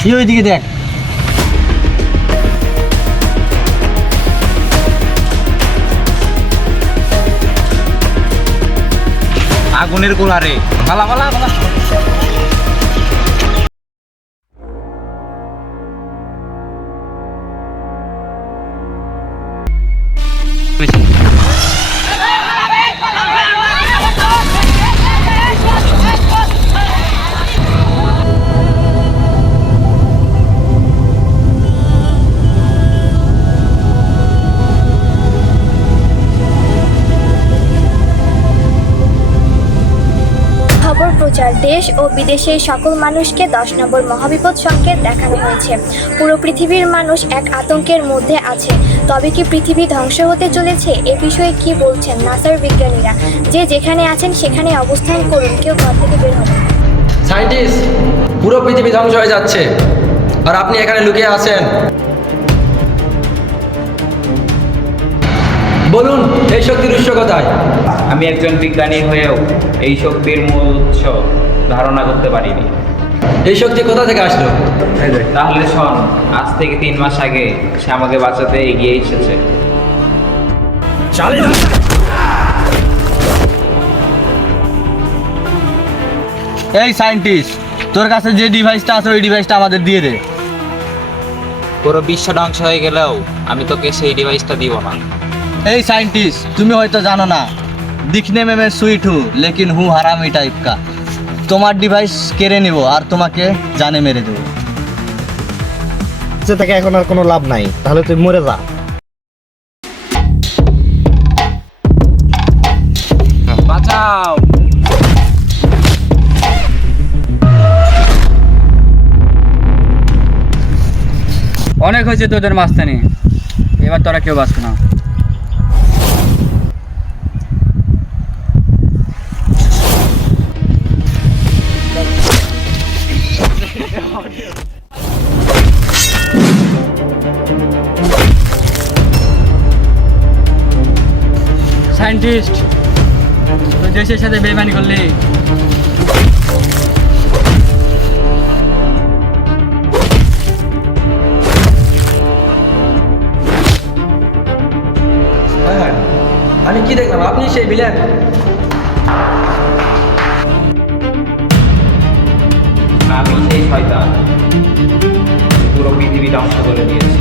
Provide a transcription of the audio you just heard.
তুই ওইদিকে দেখ। আগুনের কোলারে। পালা পালা পালা। খবর প্রচার দেশ ও বিদেশের সকল মানুষকে দশ নম্বর মহাবিপদ সংকেত দেখানো হয়েছে। পুরো পৃথিবীর মানুষ এক আতঙ্কের মধ্যে আছে। তবে কি পৃথিবী ধ্বংস হতে চলেছে? এ বিষয়ে কি বলছেন নাসার বিজ্ঞানীরা? যে যেখানে আছেন সেখানে অবস্থান করুন। কেউ ঘর থেকে বের হবে। সায়েন্টিস্ট পুরো পৃথিবী ধ্বংস হয়ে যাচ্ছে। আর আপনি এখানে লুকিয়ে আছেন। বলুন, এই শক্তির উৎস কোথায়? আমি একজন বিজ্ঞানী হয়েও এই শক্তির মূল উৎস ধারণা করতে পারিনি। এই শক্তি কোথা থেকে আসলো? তাহলে শোন আজ থেকে তিন মাস আগে সে আমাকে বাঁচাতে এগিয়ে এসেছে। এই সায়েন্টিস্ট তোর কাছে যে ডিভাইসটা আছে ওই ডিভাইসটা আমাদের দিয়ে দে। পুরো বিশ্ব ধ্বংস হয়ে গেলেও আমি তোকে সেই ডিভাইসটা দিব না। এই সায়েন্টিস্ট তুমি হয়তো জানো না দিখনে মে मैं সুইট हूँ लेकिन हूँ হারামি টাইপ का তোমার ডিভাইস কেড়ে নিব আর তোমাকে জানে মেরে দেবো বেঁচে থেকে এখন আর কোনো লাভ নাই তাহলে তুই মরে যা বাঁচাও অনেক হয়েছে তোদের মাস্তানি এবার তোরা কেউ বাঁচবে না সায়েন্টিস্ট তুই দেশের সাথে বেইমানি করলি। হ্যাঁ আমি কি দেখলাম? আপনি সেই ভিলেন শয়তান। পুরো পৃথিবী ধ্বংস করে দিয়েছি।